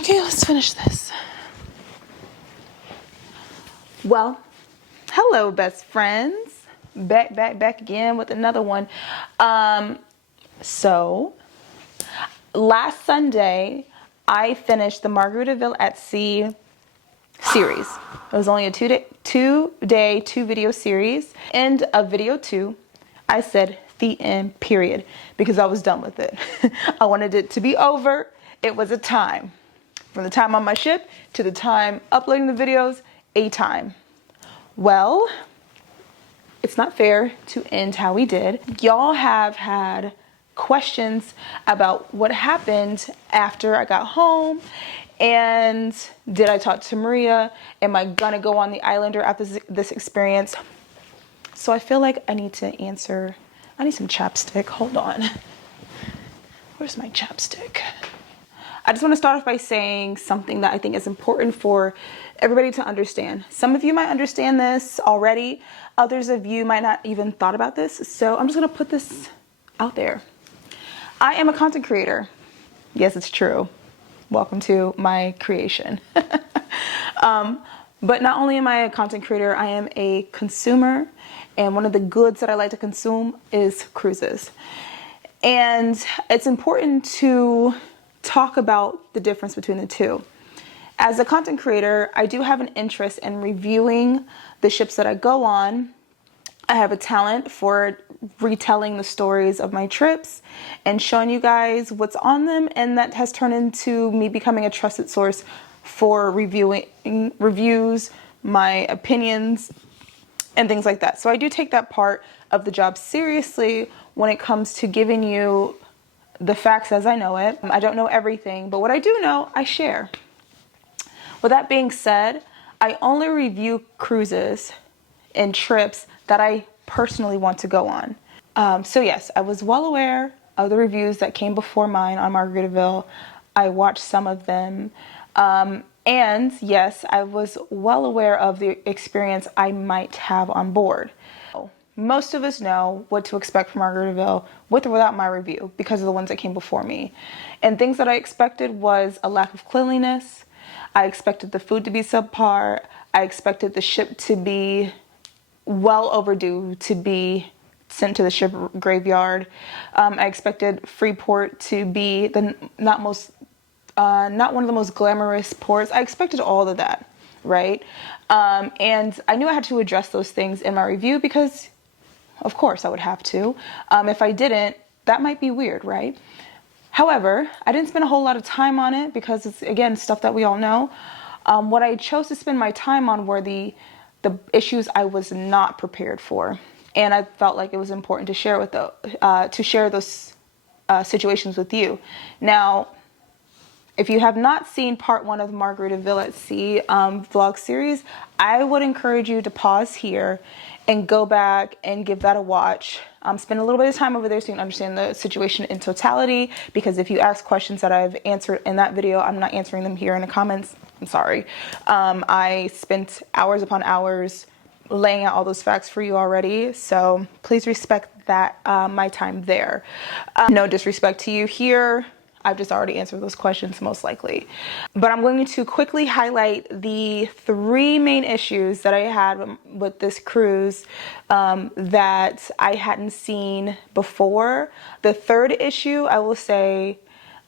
Okay, let's finish this. Well, hello, best friends. Back again with another one. So, last Sunday, I finished the Margaritaville at Sea series. It was only a two video series. End of video 2, I said the end, period, because I was done with it. I wanted it to be over. It was a time. From the time on my ship to the time uploading the videos, a time. Well, it's not fair to end how we did. Y'all have had questions about what happened after I got home, and did I talk to Maria? Am I gonna go on the Islander after this experience? So I feel like I need to answer. I need some chapstick. Hold on. Where's my chapstick? I just want to start off by saying something that I think is important for everybody to understand. Some of you might understand this already. Others of you might not even thought about this. So I'm just going to put this out there. I am a content creator. Yes, it's true. Welcome to my creation. But not only am I a content creator, I am a consumer. And one of the goods that I like to consume is cruises. And it's important to talk about the difference between the two. As a content creator, I do have an interest in reviewing the ships that I go on. I have a talent for retelling the stories of my trips and showing you guys what's on them, and that has turned into me becoming a trusted source for reviewing reviews, my opinions, and things like that. So I do take that part of the job seriously when it comes to giving you the facts as I know it. I don't know everything, but what I do know, I share. With that being said, I only review cruises and trips that I personally want to go on. So yes, I was well aware of the reviews that came before mine on Margaritaville. I watched some of them. And yes, I was well aware of the experience I might have on board. Most of us know what to expect from Margaritaville with or without my review because of the ones that came before me. And things that I expected was a lack of cleanliness. I expected the food to be subpar. I expected the ship to be well overdue to be sent to the ship graveyard. I expected Freeport to be not one of the most glamorous ports. I expected all of that, right? And I knew I had to address those things in my review because of course I would have to. If I didn't, that might be weird, right? However, I didn't spend a whole lot of time on it because it's, again, stuff that we all know. What I chose to spend my time on were the issues I was not prepared for. And I felt like it was important to share those situations with you. Now, if you have not seen part 1 of the Margaritaville at Sea vlog series, I would encourage you to pause here and go back and give that a watch. Spend a little bit of time over there so you can understand the situation in totality, because if you ask questions that I've answered in that video, I'm not answering them here in the comments. I'm sorry. I spent hours upon hours laying out all those facts for you already, so please respect that, my time there. No disrespect to you here. I've just already answered those questions most likely. But I'm going to quickly highlight the 3 main issues that I had with this cruise that I hadn't seen before. The 3rd issue, I will say,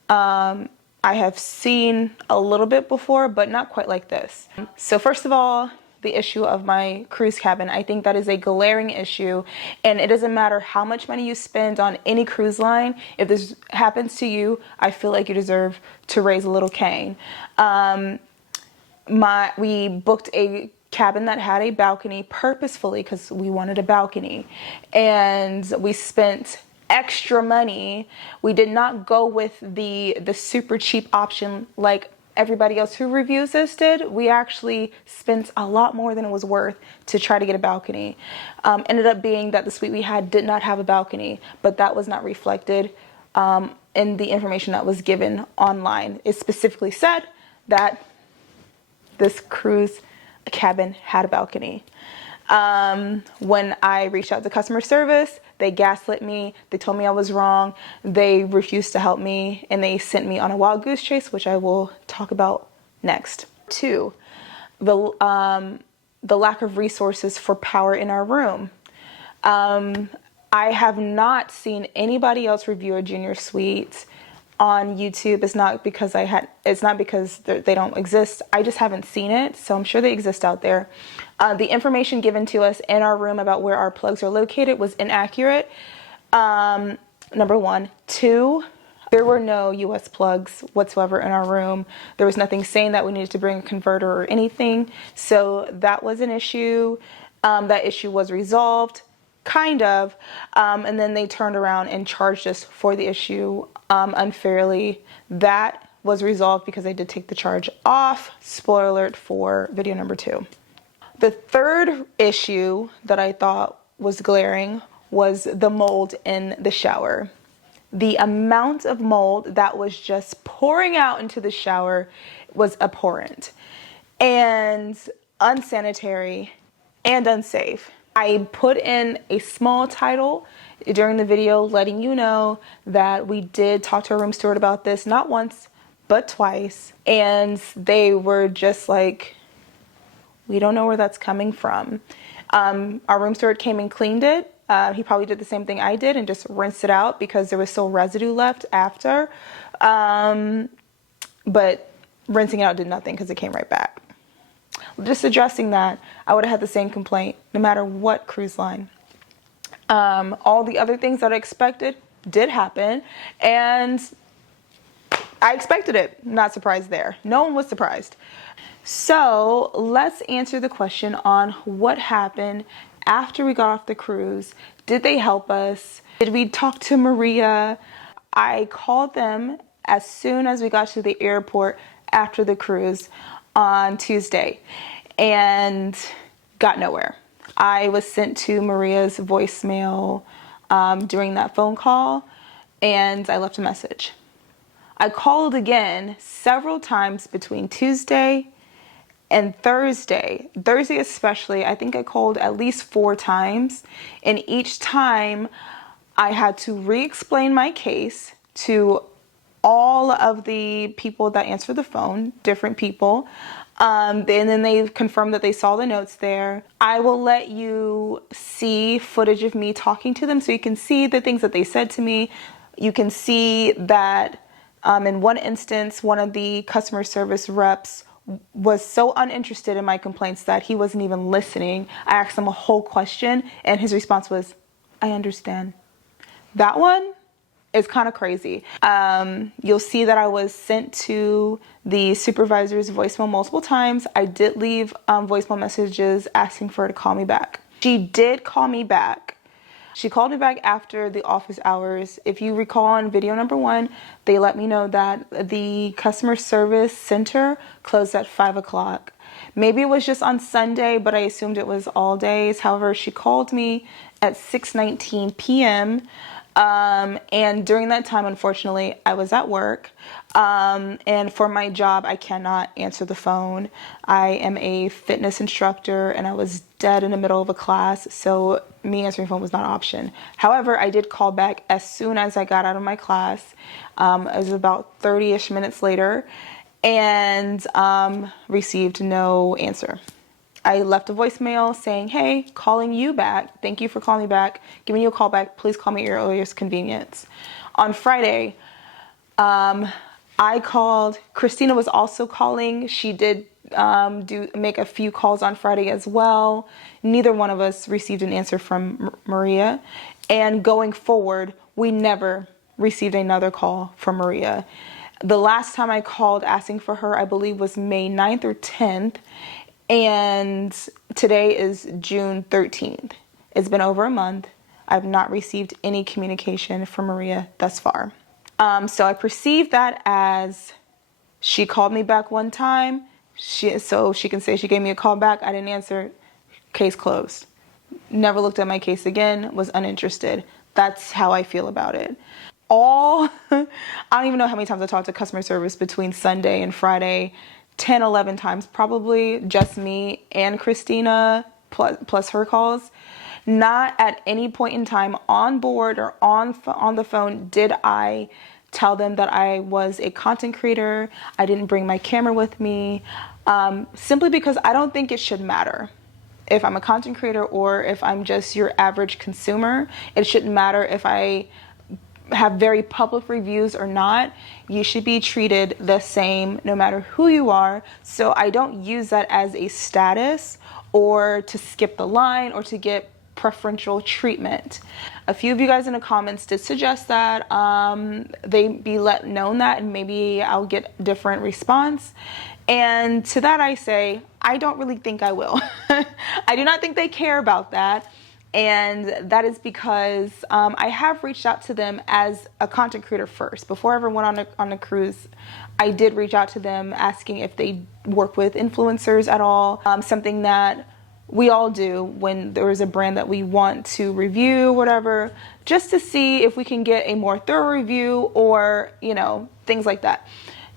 I have seen a little bit before, but not quite like this. So first of all, the issue of my cruise cabin. I think that is a glaring issue, and it doesn't matter how much money you spend on any cruise line. If this happens to you, I feel like you deserve to raise a little cane. We booked a cabin that had a balcony purposefully because we wanted a balcony, and we spent extra money. We did not go with the super cheap option like everybody else who reviews this did. We actually spent a lot more than it was worth to try to get a balcony. Ended up being that the suite we had did not have a balcony, but that was not reflected in the information that was given online. It specifically said that this cruise cabin had a balcony. When I reached out to customer service, they gaslit me. They told me I was wrong. They refused to help me, and they sent me on a wild goose chase, which I will talk about next. 2, the lack of resources for power in our room. I have not seen anybody else review a junior suite on YouTube. It's not because they don't exist. I just haven't seen it, so I'm sure they exist out there. The information given to us in our room about where our plugs are located was inaccurate. Number 1. 2, there were no US plugs whatsoever in our room. There was nothing saying that we needed to bring a converter or anything. So that was an issue. That issue was resolved, kind of. And then they turned around and charged us for the issue unfairly. That was resolved because I did take the charge off. Spoiler alert for video number 2. The third issue that I thought was glaring was the mold in the shower. The amount of mold that was just pouring out into the shower was abhorrent and unsanitary and unsafe. I put in a small title during the video letting you know that we did talk to our room steward about this, not once, but twice. And they were just like, we don't know where that's coming from. Our room steward came and cleaned it. He probably did the same thing I did and just rinsed it out because there was still residue left after. But rinsing it out did nothing because it came right back. Just addressing that, I would have had the same complaint no matter what cruise line. All the other things that I expected did happen, and I expected it. Not surprised there. No one was surprised. So let's answer the question on what happened after we got off the cruise. Did they help us? Did we talk to Maria? I called them as soon as we got to the airport after the cruise on Tuesday and got nowhere. I was sent to Maria's voicemail during that phone call, and I left a message. I called again several times between Tuesday and Thursday especially. I think I called at least 4 times, and each time I had to re-explain my case to all of the people that answered the phone, different people. And then they confirmed that they saw the notes there. I will let you see footage of me talking to them so you can see the things that they said to me. You can see that in one instance, one of the customer service reps was so uninterested in my complaints that he wasn't even listening. I asked him a whole question and his response was, I understand. That one is kind of crazy. You'll see that I was sent to the supervisor's voicemail multiple times. I did leave voicemail messages asking for her to call me back. She did call me back. She called me back after the office hours. If you recall on video number 1, they let me know that the customer service center closed at 5 o'clock. Maybe it was just on Sunday, but I assumed it was all days. However, she called me at 6:19 p.m. And during that time, unfortunately, I was at work. And for my job, I cannot answer the phone. I am a fitness instructor and I was dead in the middle of a class. So me answering phone was not an option. However, I did call back as soon as I got out of my class. It was about 30-ish minutes later and received no answer. I left a voicemail saying, hey, calling you back. Thank you for calling me back. Giving you a call back. Please call me at your earliest convenience. On Friday, I called. Christina was also calling. She did make a few calls on Friday as well. Neither one of us received an answer from Maria. And going forward, we never received another call from Maria. The last time I called asking for her, I believe, was May 9th or 10th. And today is June 13th. It's been over a month. I've not received any communication from Maria thus far. So I perceive that as she called me back one time. So she can say she gave me a call back. I didn't answer. Case closed. Never looked at my case again. Was uninterested. That's how I feel about it. I don't even know how many times I talked to customer service between Sunday and Friday. 10, 11 times probably, just me and Christina, plus her calls. Not at any point in time on board or on the phone did I tell them that I was a content creator. I didn't bring my camera with me, simply because I don't think it should matter. If I'm a content creator or if I'm just your average consumer, it shouldn't matter if I have very public reviews or not. You should be treated the same no matter who you are. So I don't use that as a status or to skip the line or to get preferential treatment. A few of you guys in the comments did suggest that they be let known that, and maybe I'll get a different response. And to that I say, I don't really think I will. I do not think they care about that. And that is because I have reached out to them as a content creator first. Before I ever went on a cruise, I did reach out to them asking if they work with influencers at all. Something that we all do when there is a brand that we want to review, whatever, just to see if we can get a more thorough review or, things like that.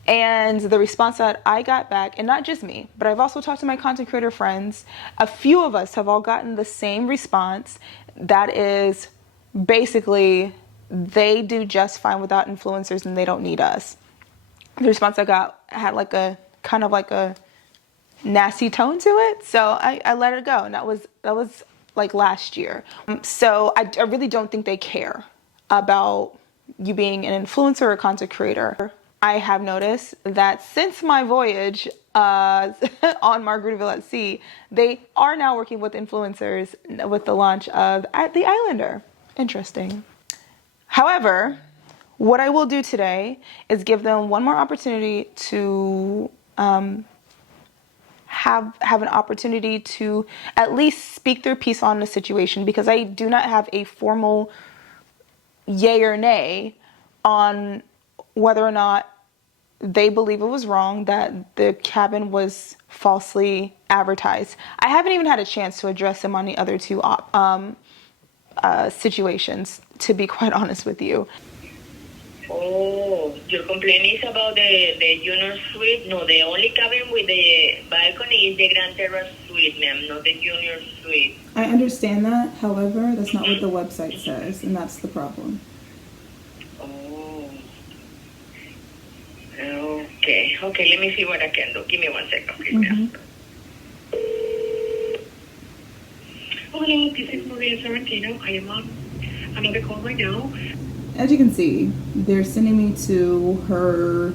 And the response that I got back, and not just me, but I've also talked to my content creator friends, a few of us have all gotten the same response. That is basically, they do just fine without influencers and they don't need us. The response I got had like a kind of like a nasty tone to it, so I let it go, and that was like last year. So I really don't think they care about you being an influencer or content creator. I have noticed that since my voyage on Margaritaville at Sea, they are now working with influencers with the launch of The Islander. Interesting. However, what I will do today is give them one more opportunity to have an opportunity to at least speak their piece on the situation, because I do not have a formal yay or nay on whether or not they believe it was wrong that the cabin was falsely advertised. I haven't even had a chance to address them on the other two situations, to be quite honest with you. Oh, your complaint is about the junior suite? No, the only cabin with the balcony is the Grand Terrace suite, ma'am, not the junior suite. I understand that. However, that's not what the website says, and that's the problem. Oh. Okay, let me see what I can do. Give me 1 second, please, ma'am. Oh, hello, this is Maria Sorrentino. I am on another call right now. As you can see, they're sending me to her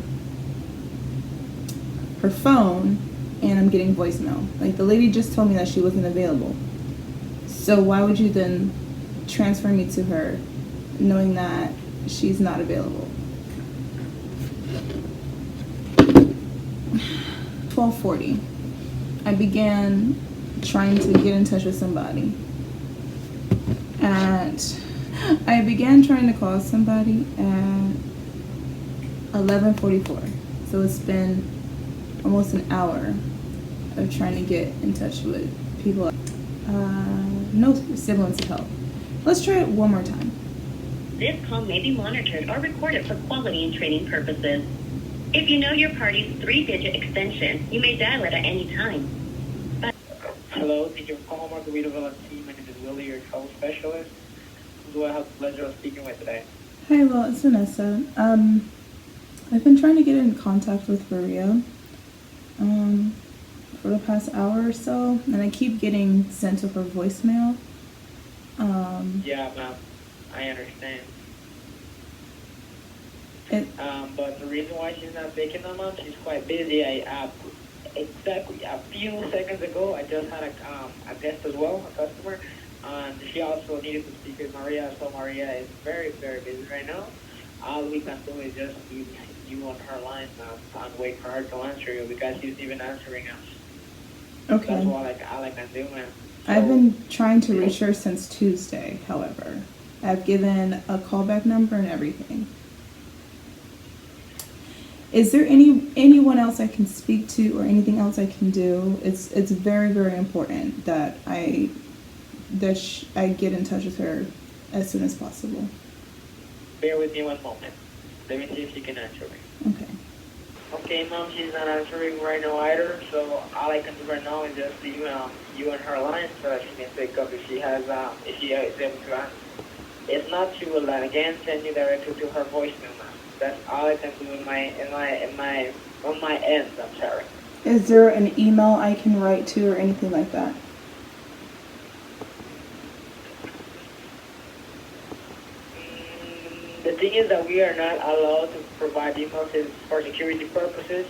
phone, and I'm getting voicemail. Like, the lady just told me that she wasn't available. So why would you then transfer me to her knowing that she's not available? 12:40. I began trying to get in touch with somebody. I began trying to call somebody at 11:44. So it's been almost an hour of trying to get in touch with people. No semblance of help. Let's try it one more time. This call may be monitored or recorded for quality and training purposes. If you know your party's 3-digit extension, you may dial it at any time. Hello, thank you for calling Margaritaville at Sea. My name is Willie, your travel specialist. Who do I have the pleasure of speaking with today? Hi, well, it's Vanessa. I've been trying to get in contact with Maria for the past hour or so, and I keep getting sent to her voicemail. Yeah, ma'am, I understand. But the reason why she's not taking them up, she's quite busy. Exactly a few seconds ago, I just had a guest as well, a customer, and she also needed to speak with Maria. So Maria is very, very busy right now. All we can do is just keep you on her line and wait for her to answer you, because she's even answering us. Okay. That's all I can do, ma'am. So, I've been trying to reach her since Tuesday, however. I've given a callback number and everything. Is there anyone else I can speak to or anything else I can do? It's very, very important that I get in touch with her as soon as possible. Bear with me one moment. Let me see if she can answer me. Okay. Okay, Mom, she's not answering right now either, so all I can do right now is just leave you and her line so that she can pick up if she is able to answer. If not, she will again send you directly to her voicemail, ma'am. That's all I can do on my end. I'm sorry. Is there an email I can write to or anything like that? The thing is that we are not allowed to provide emails for security purposes,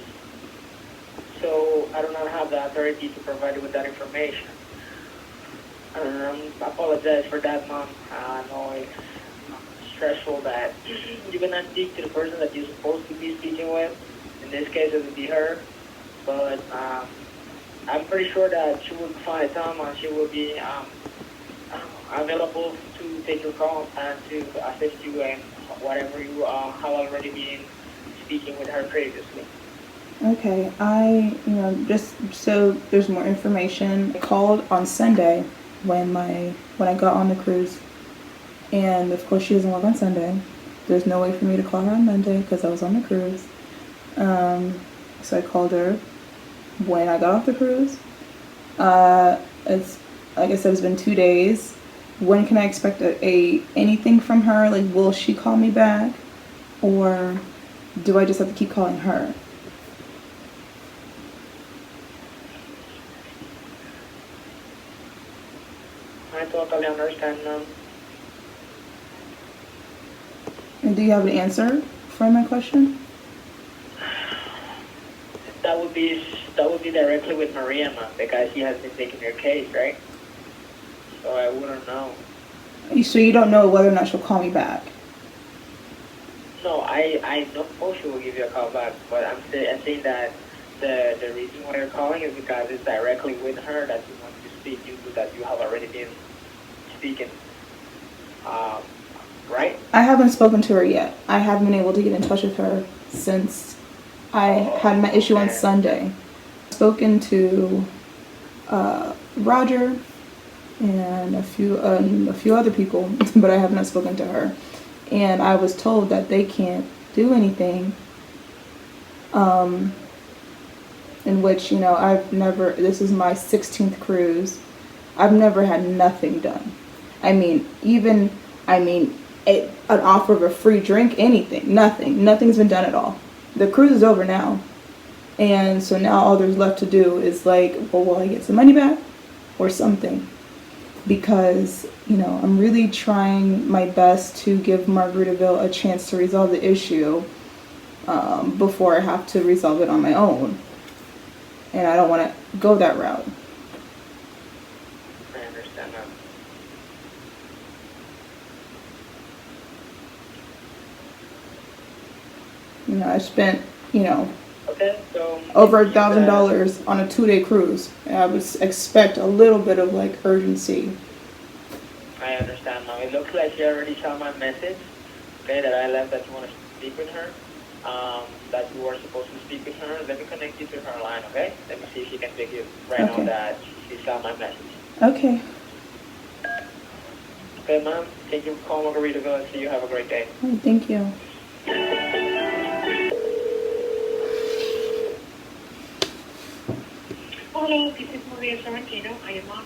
so I do not have the authority to provide you with that information. I apologize for that, Mom. I know it's stressful that you cannot speak to the person that you're supposed to be speaking with. In this case, it would be her. But I'm pretty sure that she will find a time and she will be available to take your call and to assist you in whatever you have already been speaking with her previously. Okay, just so there's more information, I called on Sunday when I got on the cruise, and of course she doesn't work on Sunday. There's no way for me to call her on Monday because I was on the cruise. So I called her when I got off the cruise. It's like I said, it's been 2 days. When can I expect anything from her? Like, will she call me back, or do I just have to keep calling her? I totally understand now. And do you have an answer for my question? That would be directly with Maria, ma'am, because she has been taking your case, right? So I wouldn't know. So you don't know whether or not she'll call me back? No, I know she will give you a call back, but I'm saying that the reason why you're calling is because it's directly with her that you want to speak to, that you have already been speaking. Right? I haven't spoken to her yet. I haven't been able to get in touch with her since I had my issue on Sunday. I've spoken to Roger and a few other people, but I have not spoken to her. And I was told that they can't do anything. In which, this is my 16th cruise. I've never had nothing done. An offer of a free drink, anything, nothing. Nothing's been done at all. The cruise is over now. And so now all there's left to do is will I get some money back or something? Because, I'm really trying my best to give Margaritaville a chance to resolve the issue before I have to resolve it on my own. And I don't want to go that route. I understand that. I spent, Okay, so over $1,000 on a 2-day cruise. And I would expect a little bit of urgency. I understand now. It looks like she already saw my message, okay, that I left that you want to speak with her, that you were supposed to speak with her. Let me connect you to her line, okay? Let me see if she can pick you right now that she saw my message. Okay. Okay, ma'am. Thank you for calling Margaritaville and see you. Have a great day. Thank you. Hello, this is Maria Sorrentino. I am on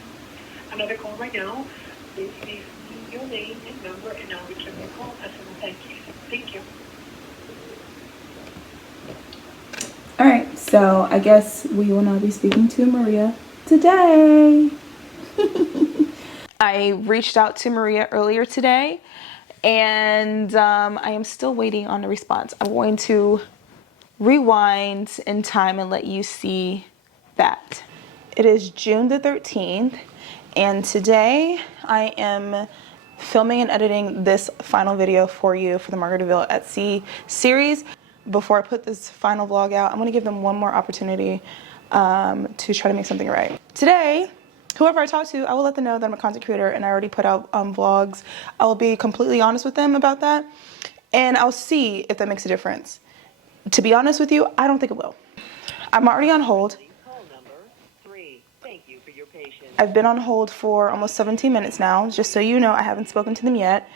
another call right now. Please leave me your name and number, and I'll return your call as soon as I can. Thank you. All right, so I guess we will now be speaking to Maria today. I reached out to Maria earlier today, and I am still waiting on a response. I'm going to rewind in time and let you see that. It is June the 13th, and today I am filming and editing this final video for you for the Margaritaville at Sea series. Before I put this final vlog out, I'm going to give them one more opportunity to try to make something right. Today, whoever I talk to, I will let them know that I'm a content creator and I already put out vlogs. I will be completely honest with them about that, and I'll see if that makes a difference. To be honest with you, I don't think it will. I'm already on hold. I've been on hold for almost 17 minutes now. Just so you know, I haven't spoken to them yet.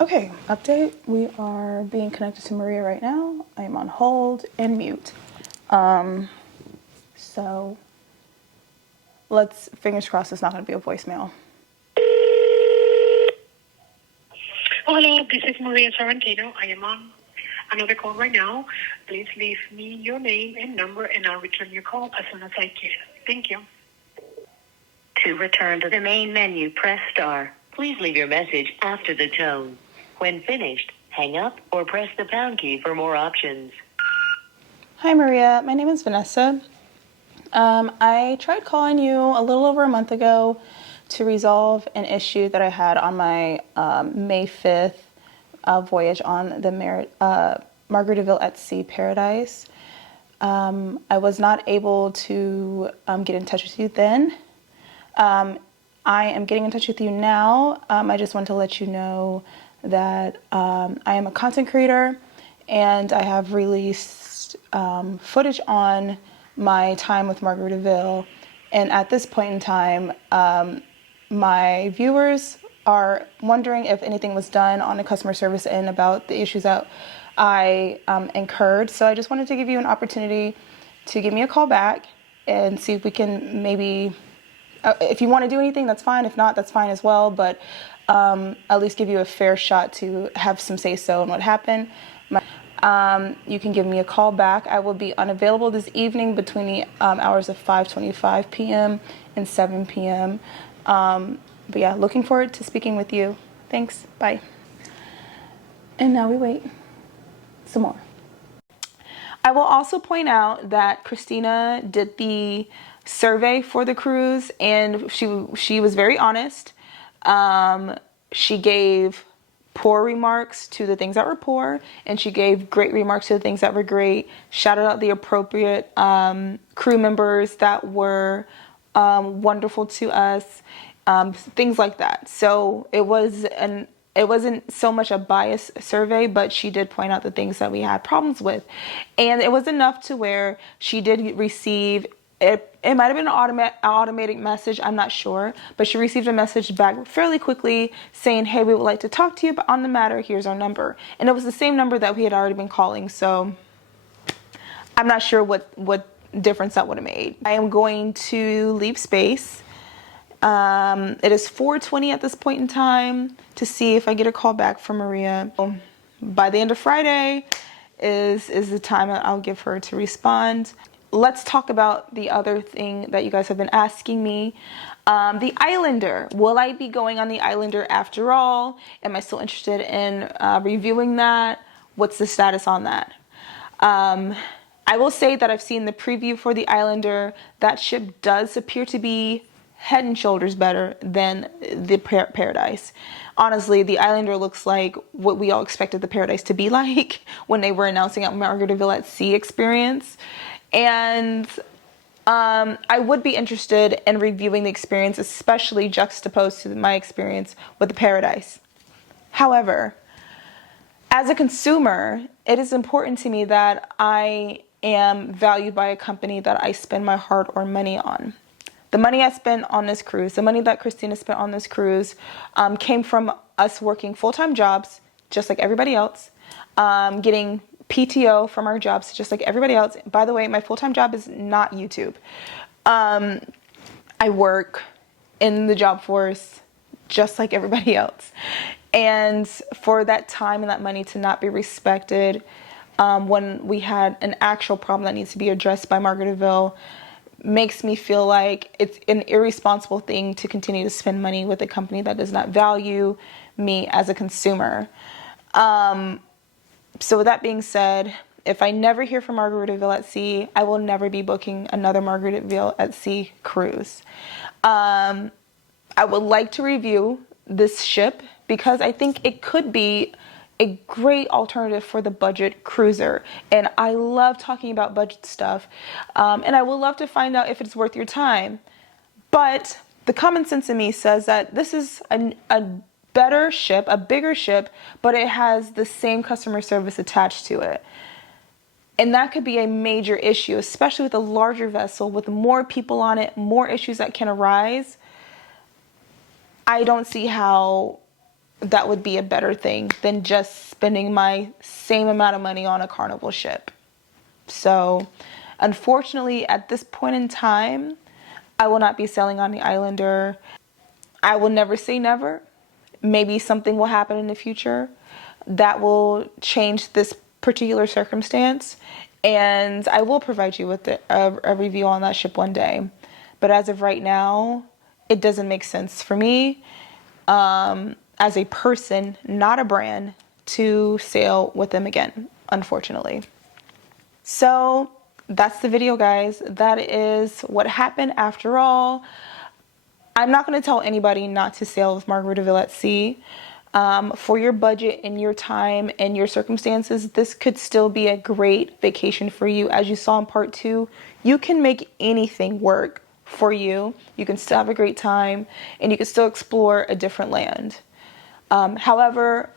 Okay, update. We are being connected to Maria right now. I am on hold and mute. So let's, fingers crossed it's not going to be a voicemail. Oh, hello, this is Maria Sorrentino. I am on another call right now. Please leave me your name and number, and I'll return your call as soon as I can. Thank you. To return to the main menu, press star. Please leave your message after the tone. When finished, hang up or press the pound key for more options. Hi, Maria. My name is Vanessa. I tried calling you a little over a month ago to resolve an issue that I had on my May 5th voyage on the Margaritaville at Sea Paradise. I was not able to get in touch with you then. I am getting in touch with you now. I just want to let you know that I am a content creator and I have released footage on my time with Margaritaville. And at this point in time, my viewers are wondering if anything was done on the customer service end about the issues that I incurred. So I just wanted to give you an opportunity to give me a call back and see if we can maybe, if you want to do anything, that's fine. If not, that's fine as well. But at least give you a fair shot to have some say-so in what happened. You can give me a call back. I will be unavailable this evening between the hours of 5:25 p.m. and 7 p.m. But yeah, looking forward to speaking with you. Thanks. Bye. And now we wait some more. I will also point out that Christina did the survey for the cruise, and she was very honest. She gave poor remarks to the things that were poor, and she gave great remarks to the things that were great. Shouted out the appropriate crew members that were wonderful to us, things like that. So it wasn't so much a bias survey, but she did point out the things that we had problems with, and it was enough to where she did receive. It might have been an automatic message, I'm not sure, but she received a message back fairly quickly saying, hey, we would like to talk to you on the matter, here's our number. And it was the same number that we had already been calling, so I'm not sure what difference that would have made. I am going to leave space. It is 4:20 at this point in time to see if I get a call back from Maria. By the end of Friday is the time that I'll give her to respond. Let's talk about the other thing that you guys have been asking me. The Islander. Will I be going on the Islander after all? Am I still interested in reviewing that? What's the status on that? I will say that I've seen the preview for the Islander. That ship does appear to be head and shoulders better than the Paradise. Honestly, the Islander looks like what we all expected the Paradise to be like when they were announcing at Margaritaville at Sea experience. And I would be interested in reviewing the experience, especially juxtaposed to my experience with the Paradise. However, as a consumer, it is important to me that I am valued by a company that I spend my hard-earned money on. The money I spent on this cruise, the money that Christina spent on this cruise, came from us working full-time jobs, just like everybody else, getting PTO from our jobs, just like everybody else. By the way, my full-time job is not YouTube. I work in the job force, just like everybody else. And for that time and that money to not be respected, when we had an actual problem that needs to be addressed by Margaritaville, makes me feel like it's an irresponsible thing to continue to spend money with a company that does not value me as a consumer. So with that being said, if I never hear from Margaritaville at Sea, I will never be booking another Margaritaville at Sea cruise. I would like to review this ship because I think it could be a great alternative for the budget cruiser. And I love talking about budget stuff. And I would love to find out if it's worth your time. But the common sense in me says that this is a better ship, a bigger ship, but it has the same customer service attached to it. And that could be a major issue, especially with a larger vessel with more people on it, more issues that can arise. I don't see how that would be a better thing than just spending my same amount of money on a Carnival ship. So, unfortunately, at this point in time, I will not be sailing on the Islander. I will never say never. Maybe something will happen in the future that will change this particular circumstance, and I will provide you with a review on that ship one day. But as of right now, it doesn't make sense for me, as a person, not a brand, to sail with them again, unfortunately. So that's the video, guys. That is what happened after all. I'm not going to tell anybody not to sail with Margaritaville at sea. For your budget and your time and your circumstances, this could still be a great vacation for you. As you saw in part 2, you can make anything work for you. You can still have a great time, and you can still explore a different land. However,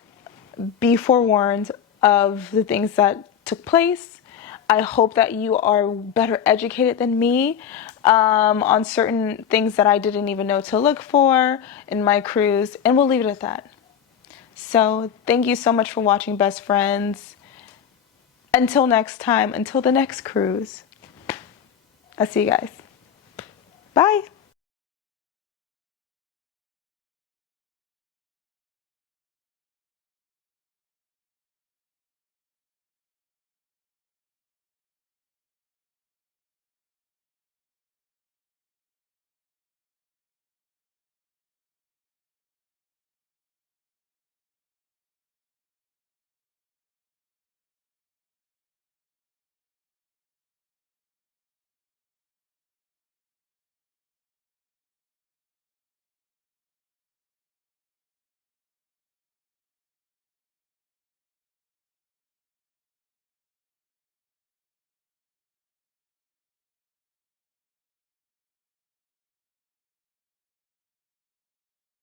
be forewarned of the things that took place. I hope that you are better educated than me on certain things that I didn't even know to look for in my cruise, and we'll leave it at that. So thank you so much for watching, best friends. Until next time, until the next cruise, I'll see you guys. Bye.